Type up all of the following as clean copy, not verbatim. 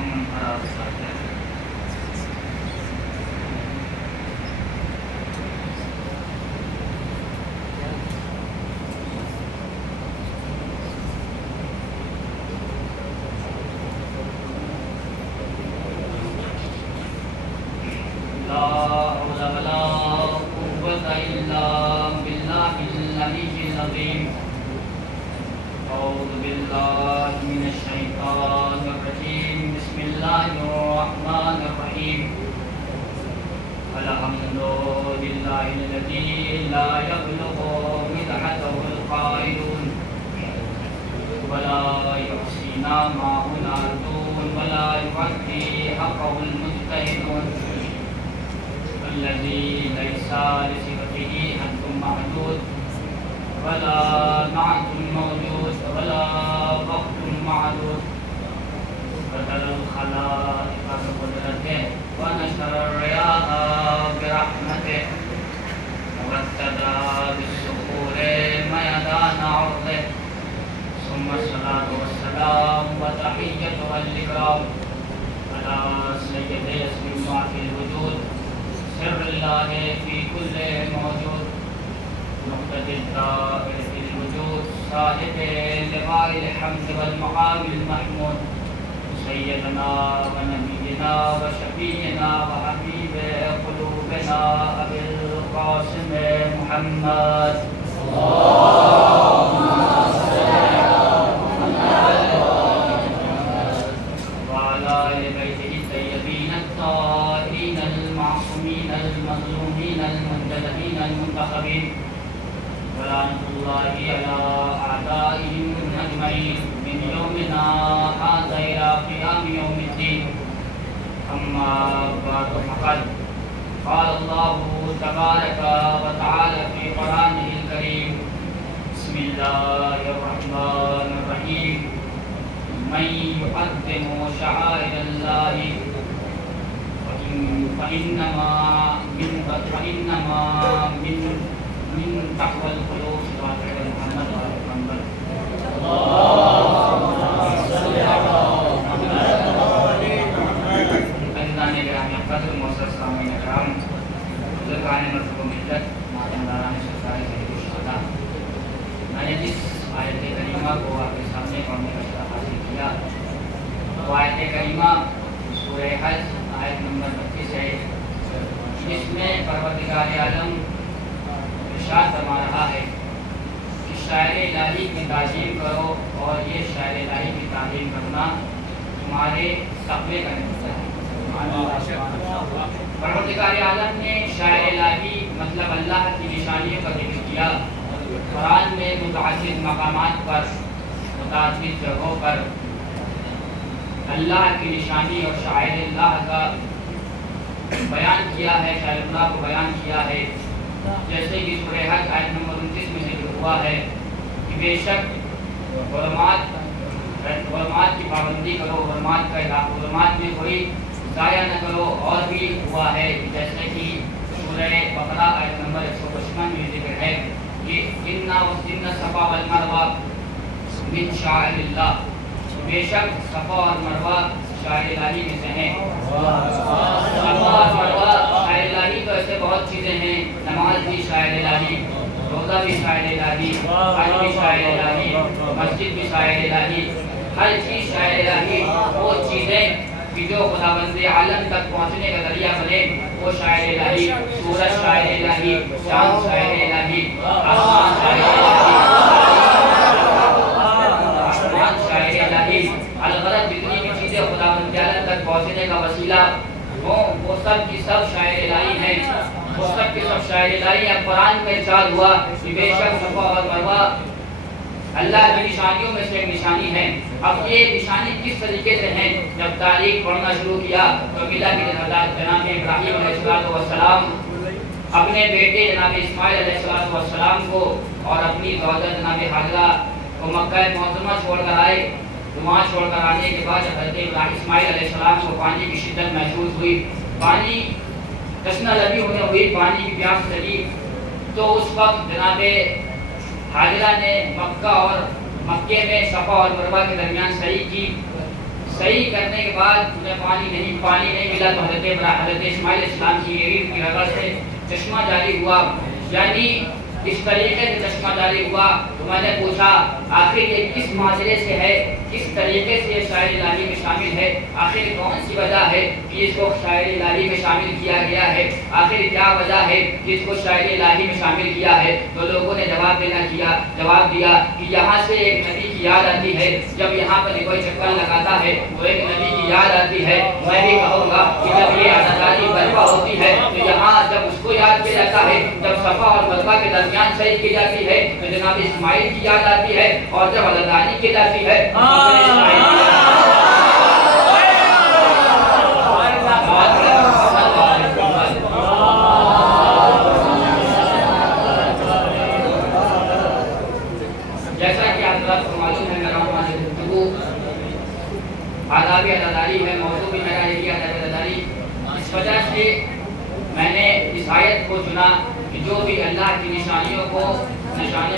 من أراد صالحا. لا حول ولا قوة إلا بالله العلي العظيم. أعوذ بالله من الشيطان الرجيم. بسم الله الرحمن الرحيم. الحمد لله الذي لا يبلغ مدحته القائلون ولا يحصينا معه العادون ولا يؤدي حقه المجتهدون. الذي ليس لصفته حد محدود ولا نعت موجود ولا وقت معدود. بدل الخلائق بقدرته ونشر الرياح برحمته وابتدى بالسحور ميدان عرضه. ثم الصلاة والسلام وتحيتها الإكرام على سيد اسم في الوجود سر الله في كل موجود مقتدي الدائر في الوجود صاحب لواء الحمد والمقام المحمود سيدنا ونبينا وشفيعنا وحبيب قلوبنا أبي القاسم محمد. وعلى آل بيته الطيبين الطاهرين المعصومين المظلومين المنتدبين المنتخبين. ولعنة الله على أعدائهم أجمعين من يومنا هذا إلى قيام يوم الدين. أما بعد فقد قال الله تبارك وتعالى في قرآنه الكريم. بسم الله الرحمن الرحيم. من يقدم شعائر الله فإنما من تقوى القلوب. محمد محمد. عزیزان گرامی قدر معزز سامعین کرام، بزرگان مرتبہ و ملت، ماتمداران سرکار سید الشہداء، میں نے جس آیت کریمہ کو آپ کے سامنے پڑھنے کا شرف حاصل کیا وہ آیت کریمہ سورہ حج آیت نمبر 32 ہے، جس میں پروردگار عالم ارشاد فرما رہا ہے کہ شاعر الہی کی تعظیم کرو اور یہ شاعر الہی کی تعظیم کرنا تمہارے تقوی کا نتیجہ ہے. پروردگار عالم نے شاعر الہی مطلب اللہ کی نشانیوں کا ذکر کیا. قرآن میں متعدد مقامات پر متعدد جگہوں پر اللہ کی نشانی اور شاعر اللہ کا بیان کیا ہے، شاعر اللہ کو بیان کیا ہے. جیسے کہ سورہ حج آیت نمبر 29 میں ذکر ہوا ہے کہ بے شک حرمات کی پابندی کرو، حرمات کا علاقہ، حرمات میں کوئی ضائع نہ کرو. اور بھی ہوا ہے جیسے کہ سورہ بقرہ آیت نمبر 155 میں ذکر ہے کہ ان صفا والمروہ من شعائر اللہ، بے شک صفا اور مروہ شاعر الہی میں سے ہیں. صفا اور مروہ شاعر الہی تو ایسے بہت چیزیں ہیں، نماز بھی شاعر الہی، روزہ بھی شاعر الہی، حج بھی شاعر الہی، مسجد بھی شاعر الہی، ہر چیز شاعر الہی. وہ چیزیں کہ جو خداوند عالم تک پہنچنے کا ذریعہ بنے وہ شاعر الہی. سورج شاعر الہی، چاند شاعر الہی، آسمان شاعر الہی، الغرض جتنی بھی چیزیں خداوند عالم تک پہنچنے کا وسیلہ ہوں وہ سب کی سب شاعر الہی ہیں، وہ سب کی سب شاعر الہی ہیں. قرآن میں ارشاد ہوا کہ بے شک صفا اور مروہ اللہ کی نشانیوں میں سے ایک نشانی ہے. اب یہ نشانی کس طریقے سے ہیں؟ جب تاریخ پڑھنا شروع کیا تو ملا کہ جناب ابراہیم علیہ السلام اپنے بیٹے جناب اسماعیل علیہ السلام کو اور اپنی زوجہ جناب حاجرہ کو مکہ معظمہ چھوڑ کر آئے. وہاں چھوڑ کر آنے کے بعد حضرت اسماعیل علیہ السلام کو پانی کی شدت محسوس ہوئی، پانی تشنہ لبی ہونے ہوئی، پانی کی پیاس لگی. تو اس وقت جناب حاجرہ نے مکہ اور مکے میں صفا اور مروہ کے درمیان سعی کی. صحیح کرنے کے بعد انہیں پانی نہیں ملا تو حضرت اسماعیل علیہ السلام کی ایڑی کی رگڑ سے چشمہ جاری ہوا، یعنی اس طریقے سے چشمہ جاری ہوا۔ تو میں نے پوچھا آخر یہ کس معاشرے سے ہے، کس طریقے سے یہ شاعر الہی میں شامل ہے، آخر کون سی وجہ ہے کہ اس کو شاعر الہی میں شامل کیا گیا ہے، آخر کیا وجہ ہے کہ اس کو شاعر الہی میں شامل کیا ہے؟ تو لوگوں نے جواب دیا کہ یہاں سے ایک نبی کی یاد آتی ہے، جب یہاں پر کوئی چکر لگاتا ہے تو ایک نبی کی یاد آتی ہے۔ میں بھی کہوں گا کہ جب یہ عزاداری برپا ہوتی ہے تو یہاں جب اس کو یاد کیا جاتا ہے، جب صفا اور مروا کے درمیان صحیح کی جاتی ہے تو جناب اسماعیل کی یاد آتی ہے، اور جب عزاداری کی جاتی ہے جیسا کہ حضرات کو معلوم ہے میرا گفتگو آداب عزاداری ہے، موضوع بھی میرا یہی آداب عزاداری۔ اس وجہ سے میں نے اس آیت کو چنا کہ جو بھی اللہ کی نشانیوں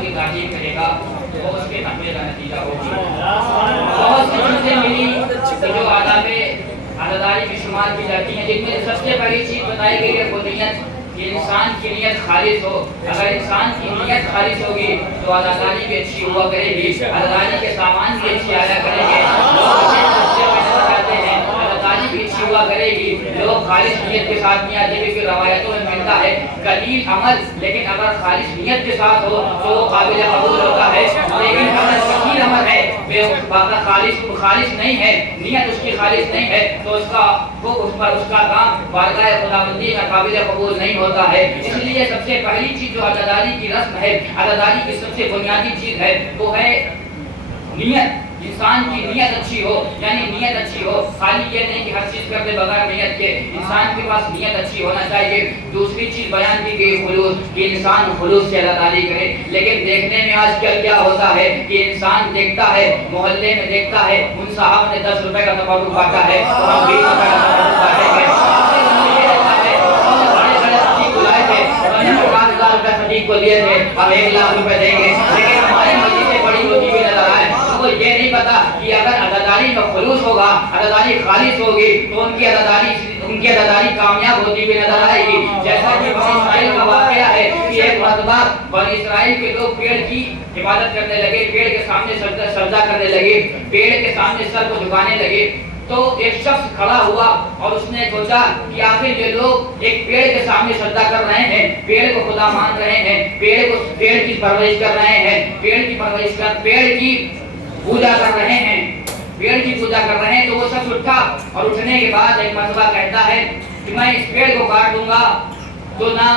کی تعظیم کرے گا وہ اس کے تقوی کا نتیجہ ہوگی۔ بہت سی چیزیں ملی جو آداب عزاداری میں شمار کی جاتی ہیں، جن میں سب سے بڑی چیز بتائی گئی ہے وہ نیت، کہ انسان کی نیت خالص ہو۔ اگر انسان کی نیت خالص ہوگی تو عزاداری بھی اچھی ہوا کرے گی، عزاداری کے سامان بھی اچھے آیا کریں گے، ہوا کرے گی۔ لوگ خالص نیت کے ساتھ نہیں آتے، کیونکہ روایتوں میں ملتا ہے قلیل عمل لیکن اگر خالص نیت کے ساتھ ہو تو وہ قابل قبول ہوتا ہے، لیکن اگر کثیر عمل ہے خالص نہیں ہے، نیت اس کی خالص نہیں ہے تو اس کا کام بارگاہ خداوندی میں قابل قبول نہیں ہوتا ہے۔ اس لیے سب سے پہلی چیز جو عزاداری کی رسم ہے، عزاداری کی سب سے بنیادی چیز ہے وہ ہے نیت۔ انسان کی نیت اچھی ہو، یعنی نیت اچھی ہو، خالی یہ نہیں کہ ہر چیز کرتے بغیر نیت کے، انسان کے پاس نیت اچھی ہونا چاہیے۔ دوسری چیز بیان کی گئی خلوص، کہ انسان خلوص سے عزاداری کرے۔ لیکن دیکھنے میں آج کل کیا ہوتا ہے کہ انسان دیکھتا ہے، محلے میں دیکھتا ہے ان صاحب نے 10 روپے کا تبرک بانٹا ہے تو ہم 20 روپے کا تبرک بانٹیں گے۔ صدیق کو دیے تھے اور 1 لاکھ روپے دیں گے، لیکن ہماری مرضی سے بڑی ہوتی ہوئی نظر آئے۔ وہ یہ نہیں پتا کہ اگر عزاداری میں خلوص ہوگا، عزاداری خالص ہوگی تو ان کی عزاداری کامیاب ہوتی ہوئی نظر آئے گی۔ جیسا کہ بنی اسرائیل کا واقعہ ہے کہ ایک مرتبہ بنی اسرائیل کے لوگ پیڑ کی عبادت کرنے لگے، پیڑ کے سامنے سجدہ کرنے لگے، پیڑ کے سامنے سر کو جھکانے لگے۔ تو ایک شخص کھڑا ہوا اور اس نے سوچا کہ آخر یہ لوگ ایک پیڑ کے سامنے سجدہ کر رہے ہیں، پیڑ کو خدا مان رہے ہیں، پیڑ کی پرورش کر رہے ہیں، پیڑ کی پوجا کر رہے ہیں، تو وہ شخص اٹھا اور اٹھنے کے بعد ایک مرتبہ کہتا ہے کہ میں اس پیڑ کو کاٹ دوں گا تو نہ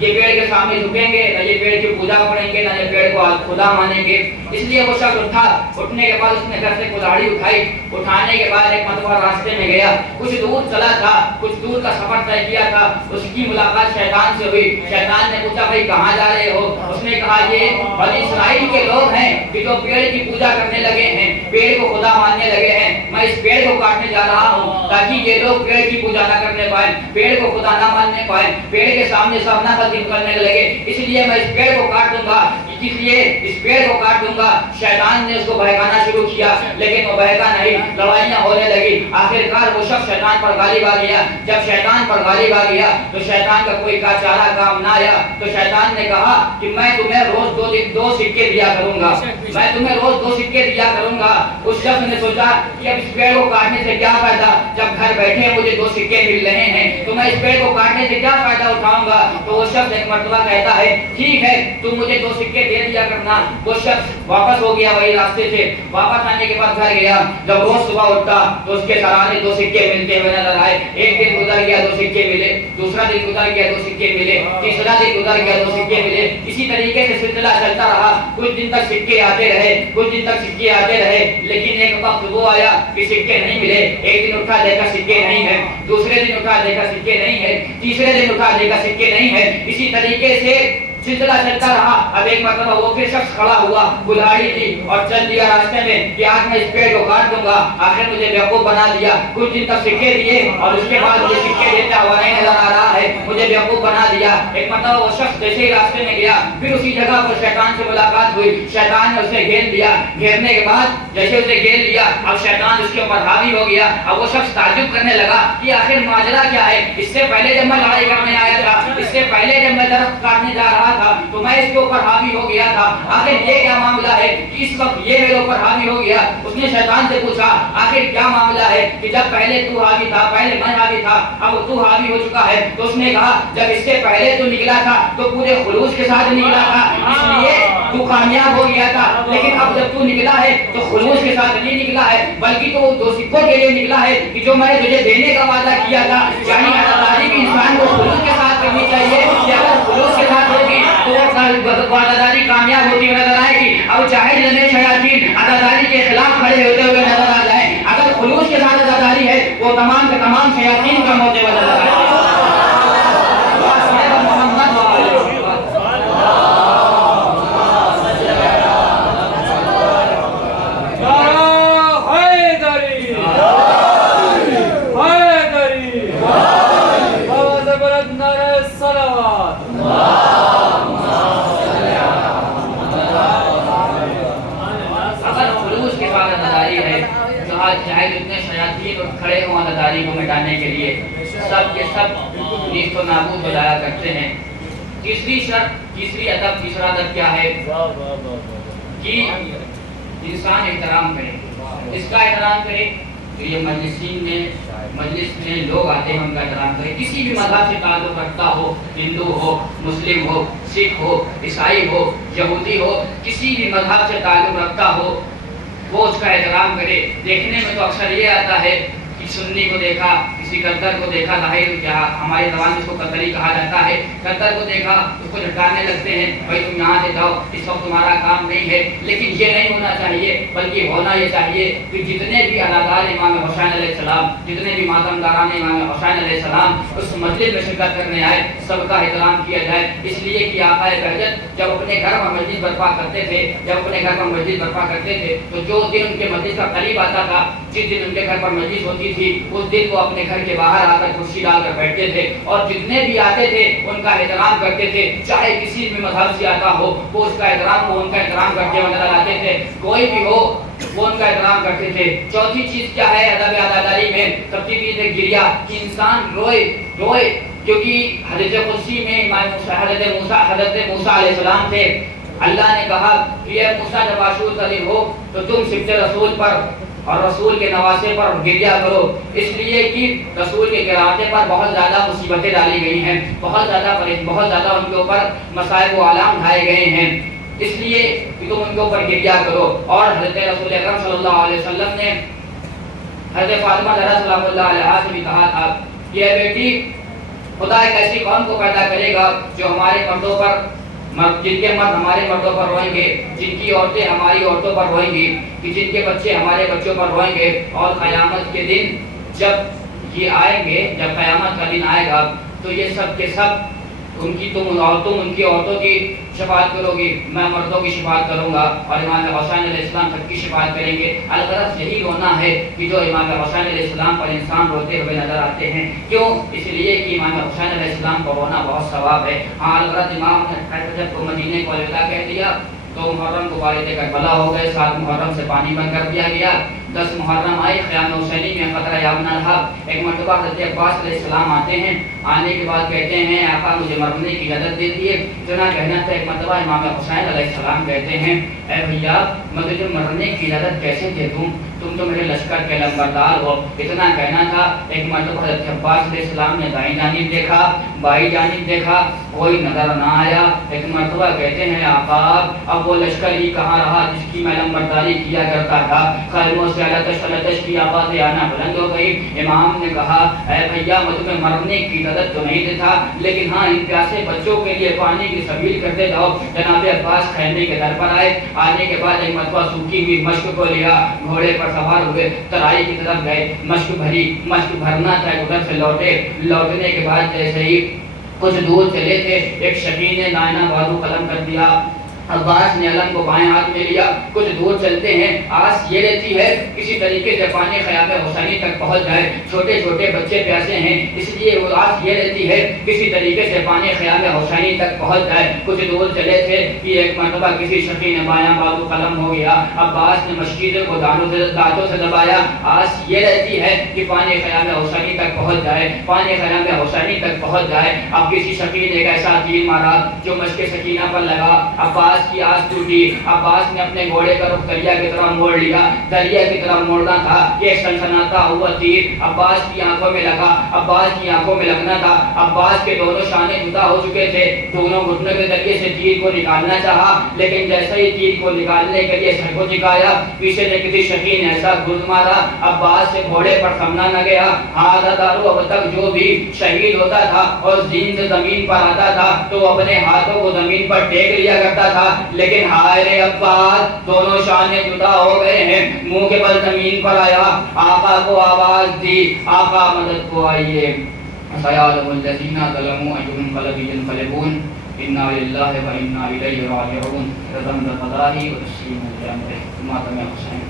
یہ پیڑ کے سامنے جھکیں گے، نہ یہ پیڑ کی پوجا کریں گے، نہ یہ پیڑ کو خدا مانیں گے۔ اس لیے وہ شخص اٹھا، اٹھنے کے بعد اس نے گھر سے کلاڑی اٹھائی، اٹھانے کے بعد ایک مرتبہ راستے میں گیا، کچھ دور چلا تھا، کچھ دور کا سفر طے کیا تھا، اس کی ملاقات شیطان سے ہوئی۔ شیطان نے پوچھا بھائی کہاں جا رہے ہو؟ اس نے کہا یہ بنی اسرائیل کے لوگ ہیں کہ جو پیڑ کی پوجا کرنے لگے ہیں، پیڑ کو خدا ماننے لگے ہیں، میں اس پیڑ کو کاٹنے جا رہا ہوں تاکہ یہ لوگ پیڑ کی پوجا نہ کرنے پائیں، پیڑ کو خدا نہ ماننے پائیں، پیڑ کے سامنے سب نہ کرنے لگے، اس لیے میں اس پیڑ کو کاٹ دوں گا، اس لیے اس پیڑ کو کاٹ دوں گا۔ شیطان نے اس کو بہکانا شروع کیا لیکن وہ بہکا نہیں، لڑائیاں ہونے لگی۔ آخرکار وہ شخص شیطان پر غالب آ گیا۔ جب شیطان پر غالب آ گیا تو شیطان کا کوئی چارہ کام نہ آیا، تو شیطان نے کہا کہ میں تمہیں روز 2 سکے دیا کروں گا، میں تمہیں روز 2 سکے دیا کروں گا۔ اس شخص نے سوچا کہ اب اس پیڑ کو کاٹنے سے کیا فائدہ، جب گھر بیٹھے مجھے 2 سکے مل رہے ہیں تو میں اس پیڑ کو کاٹنے سے کیا فائدہ اٹھاؤں گا۔ تو وہ شخص ایک مرتبہ کہتا ہے ٹھیک ہے تم مجھے 2 سکے دے دیا کرنا۔ وہ شخص واپس ہو گیا وہی راستے سے، واپس آنے کے بعد گھر گیا۔ جب روز صبح اٹھتا تو اس کے سرانے 2 سکے ملتے ہوئے نظر آئے۔ ایک دن گزر گیا 2 سکے ملے، دوسرا دن گزر گیا 2 سکے ملے، تیسرا دن گزر گیا 2 سکے ملے۔ اسی طریقے سے سلسلہ چلتا رہا، کچھ دن تک سکے آتے رہے، لیکن ایک وقت وہ آیا کہ سکے نہیں ملے۔ ایک دن اٹھا دیکھا سکے نہیں ہے، دوسرے دن اٹھا دیکھا سکے نہیں ہے، تیسرے دن اٹھا دیکھا سکے نہیں ہے۔ اسی طریقے سے سلسلہ چلتا رہا. اب ایک مرتبہ وہ پھر شخص کھڑا ہوا, کلہاڑی لی اور چل دیا راستے میں کہ آج میں اس پیڑ کو کاٹ دوں گا. آخر مجھے بیوقوف بنا دیا. کچھ دن تک سکے دیے اور اس کے بعد مجھے سکے دیتا ہوا نہیں نظر آ رہا ہے, مجھے بیوقوف بنا دیا. ایک مرتبہ وہ شخص جیسے ہی راستے میں گیا, پھر اسی جگہ پر شیطان سے ملاقات ہوئی. شیطان نے اسے گھیر لیا. گھیرنے کے بعد جیسے اسے گھیر لیا, اب شیطان اس کے اوپر حاوی ہو گیا. اب وہ شخص تعجب کرنے لگا کہ آخر ماجرا کیا ہے. اس سے پہلے جب میں لڑائی کرنے آیا تھا, اس سے پہلے جب میں درخت کاٹنے جا رہا تھا تو میں اس کے اوپر حاوی ہو گیا تھا. آخر یہ کیا معاملہ ہے کہ اس وقت یہ میرے اوپر حاوی ہو گیا. اس نے شیطان سے پوچھا آخر کیا معاملہ ہے کہ جب پہلے تو حاوی تھا, پہلے میں حاوی تھا, اب تو حاوی ہو چکا ہے. تو اس نے کہا جب اس سے پہلے تو نکلا تھا تو پورے خلوص کے ساتھ نکلا تھا, اس لیے تو کامیاب ہو گیا تھا. لیکن اب جب تو نکلا ہے تو خلوص کے ساتھ نہیں نکلا ہے, بلکہ تو دو سکوں کے لیے نکلا ہے کہ جو میں نے تجھے دینے کا وعدہ کیا تھا. یعنی عطاداری بھی انسان کو خلوص کے ساتھ کرنی چاہیے کہ اگر خلوص کے ساتھ ہوگی تو وہ عطاداری کامیاب ہوتی ہوئی نظر آئے گی. اب چاہے جتنے شیاطین عطاداری کے خلاف کھڑے ہوتے ہوئے نظر آ جائیں, اگر خلوص کے ساتھ عطاداری ہے وہ تمام کے تمام شیاطین کم ہوتے ہوئے نظر آئے گی. چاہے جتنے شیاطین کھڑے ہوں عطاداری کو مٹانے کے لیے, سب کے سب نیست و نابود ہو جایا کرتے ہیں. تیسری شرط, تیسرا ادب کیا ہے کہ انسان احترام کرے. اس کا احترام کرے تو یہ مجلس میں لوگ آتے ہیں ان کا احترام کرے. کسی بھی مذہب سے تعلق رکھتا ہو, ہندو ہو, مسلم ہو, سکھ ہو, عیسائی ہو, یہودی ہو, کسی بھی مذہب سے تعلق رکھتا ہو وہ اس کا احترام کرے. دیکھنے میں تو اکثر یہ آتا ہے کہ سنی کو دیکھا, کسی قدر کو دیکھا, ظاہر کیا ہماری زبان میں اس کو قدری کہا جاتا ہے, قدر کو دیکھا اس کو جھٹکانے لگتے ہیں, بھائی تم یہاں سے جاؤ, اس وقت تمہارا کام نہیں ہے. لیکن یہ نہیں ہونا چاہیے, بلکہ ہونا یہ چاہیے کہ جتنے بھی اداکار امام حسین علیہ السلام, جتنے بھی ماتم داران امام حسین علیہ السلام اس مجلس میں شرکت کرنے آئے, سب کا احترام کیا جائے. اس لیے کہ آقا بہجت جب اپنے گھر میں مسجد برپا کرتے تھے, تو جو دن ان کے مسجد کا قریب آتا تھا, جس دن ان کے گھر پر مجلس ہوتی تھی, اس دن وہ اپنے گھر کے باہر آ کر کرسی ڈال کر بیٹھتے تھے اور جتنے بھی آتے تھے ان کا احترام کرتے تھے. چاہے کسی بھی مذہب سے آتا ہو وہ اس کا احترام, وہ ان کا احترام کرتے ہوئے نظر آتے تھے. کوئی بھی ہو وہ ان کا احترام کرتے تھے. چوتھی چیز کیا ہے ادب عطاداری میں؟ سب سے چیز ہے گریا, کہ انسان روئے کیونکہ حدیث قدسی میں حضرت موسیٰ علیہ السلام تھے. اللہ نے کہا کہ اے موسیٰ جب عاشور کا دن ہو تو تم سبط رسول پر اور رسول کے نواسے پر گریا کرو, اس لیے کہ رسول کے گراتے پر بہت زیادہ مصیبتیں ڈالی گئی ہیں, بہت زیادہ ان کے اوپر مصائب و آلام ڈھائے گئے ہیں, اس لیے کہ تم ان کے اوپر گریا کرو. اور حضرت رسول اکرم صلی اللہ علیہ وسلم نے حضرت فاطمہ زہرا سلام اللہ علیہا سے بھی کہا تھا کہ اے بیٹی, خدا ایک ایسی قوم کو پیدا کرے گا جو ہمارے مردوں پر, جن کے مرد ہمارے مردوں پر روئیں گے, جن کی عورتیں ہماری عورتوں پر روئیں گی, کہ جن کے بچے ہمارے بچوں پر روئیں گے. اور قیامت کے دن جب یہ آئیں گے, جب قیامت کا دن آئے گا تو یہ سب کے سب ان کی تم ان کی عورتوں کی شفاعت کرو گی, میں مردوں کی شفاعت کروں گا, اور امام حسین علیہ السلام سب کی شفاعت کریں گے. الغرض یہی رونا ہے کہ جو امام حسین علیہ السلام پر انسان روتے ہوئے نظر آتے ہیں. کیوں؟ اس لیے کہ امام حسین علیہ السلام کو رونا بہت ثواب ہے. ہاں الغرض امام نے جب کو مدینے کو الوداع کہہ دیا تو محرم کو والد کربلا ہو گئے, 7 محرم سے پانی بند کر دیا گیا. 10 محرم آئی, خیام حسینی میں خطرہ یامن الحق. ایک مرتبہ حضرت عباس علیہ السلام آتے ہیں, آنے کے بعد کہتے ہیں آقا مجھے مرنے کی اجازت دے دیے. اتنا کہنا تھا, ایک مرتبہ امام حسین علیہ السلام کہتے ہیں اے بھیا میں تجھے مرنے کی اجازت کیسے دے دوں, تم تو میرے لشکر کے لمبردار ہو. اتنا کہنا تھا, ایک مرتبہ حضرت عباس علیہ السلام نے دائیں جانب دیکھا, بائیں جانب دیکھا, کوئی نظر نہ آیا. ایک مرتبہ کہتے ہیں آقا اب وہ لشکر ہی کہاں رہا جس کی میں لمبرداری کیا کرتا تھا. خیموں سے علتش کی آواز آنا بلند ہو گئی. امام نے کہا اے بھیا میں تمہیں مرنے کی اجازت تو نہیں دیتا, لیکن ہاں ان پیاسے بچوں کے لیے پانی کی سبیل کرتے جاؤ. جناب عباس خیمے کے در پر آئے. آنے کے بعد ایک مرتبہ سوکھی ہوئی مشک کو لیا, گھوڑے پر سوار ہوئے, ترائی کی طرف گئے, مشک بھرنا تھا, ادھر سے لوٹے. لوٹنے کے بعد جیسے ہی کچھ دور چلے تھے، ایک شفیع نے دائنا بازو قلم کر دیا، عباس نے علم کو بائیں ہاتھ میں لیا۔ کچھ دور چلتے ہیں، آس یہ رہتی ہے کسی طریقے سے پانی خیام حسینی تک پہنچ جائے، چھوٹے چھوٹے بچے پیاسے ہیں، اس لیے وہ آس یہ رہتی ہے کسی طریقے سے پانی خیام حسینی تک پہنچ جائے۔ کچھ دور چلے تھے کہ ایک مرتبہ کسی شفیع نے بایاں بازو قلم ہو گیا، عباس نے مشکیزے کو دانتوں سے دبایا، آس یہ رہتی ہے کہ پانی خیام حسینی تک پہنچ جائے، پانی خیام حسینی تک پہنچ جائے۔ اب کسی شفیع نے ایک ایسا تیر مارا جو مشک سکینہ پر لگا، عباس کی آس ٹوٹی۔ عباس نے اپنے گھوڑے کا رخ دریا کی طرف موڑ لیا، دریا کی طرف موڑنا تھا، یہ سنسناتا ہوا تیر عباس کی آنکھوں میں لگا، عباس کی آنکھوں میں لگنا تھا۔ عباس کے دونوں شانے جدا ہو چکے تھے، دونوں گھٹنوں کے ذریعے سے تیر کو نکالنا چاہا، لیکن جیسے ہی تیر کو نکالنے کے لیے سر کو جھکایا، پیچھے سے کسی شفیع نے ایسا گرد مارا، عباس سے گھوڑے پر سامنا نہ گیا۔ ہادہ دارو اب تک جو بھی شہید ہوتا تھا اور زین سے زمین پر آتا تھا تو وہ اپنے ہاتھوں کو زمین پر ٹیک لیا کرتا تھا، لیکن ہائے رے عباس، دونوں شانے جدا ہو گئے ہیں، منہ کے بل زمین پر آیا، آقا کو آواز دی، آقا مدد کو آئیے۔ سیعلم الذین ظلموا أَيُّ منقلب ينقلبون، انا للہ و انا الیہ راجعون۔ رضا بقضائہ و تسلیم بامرہ۔ ماتم حسین۔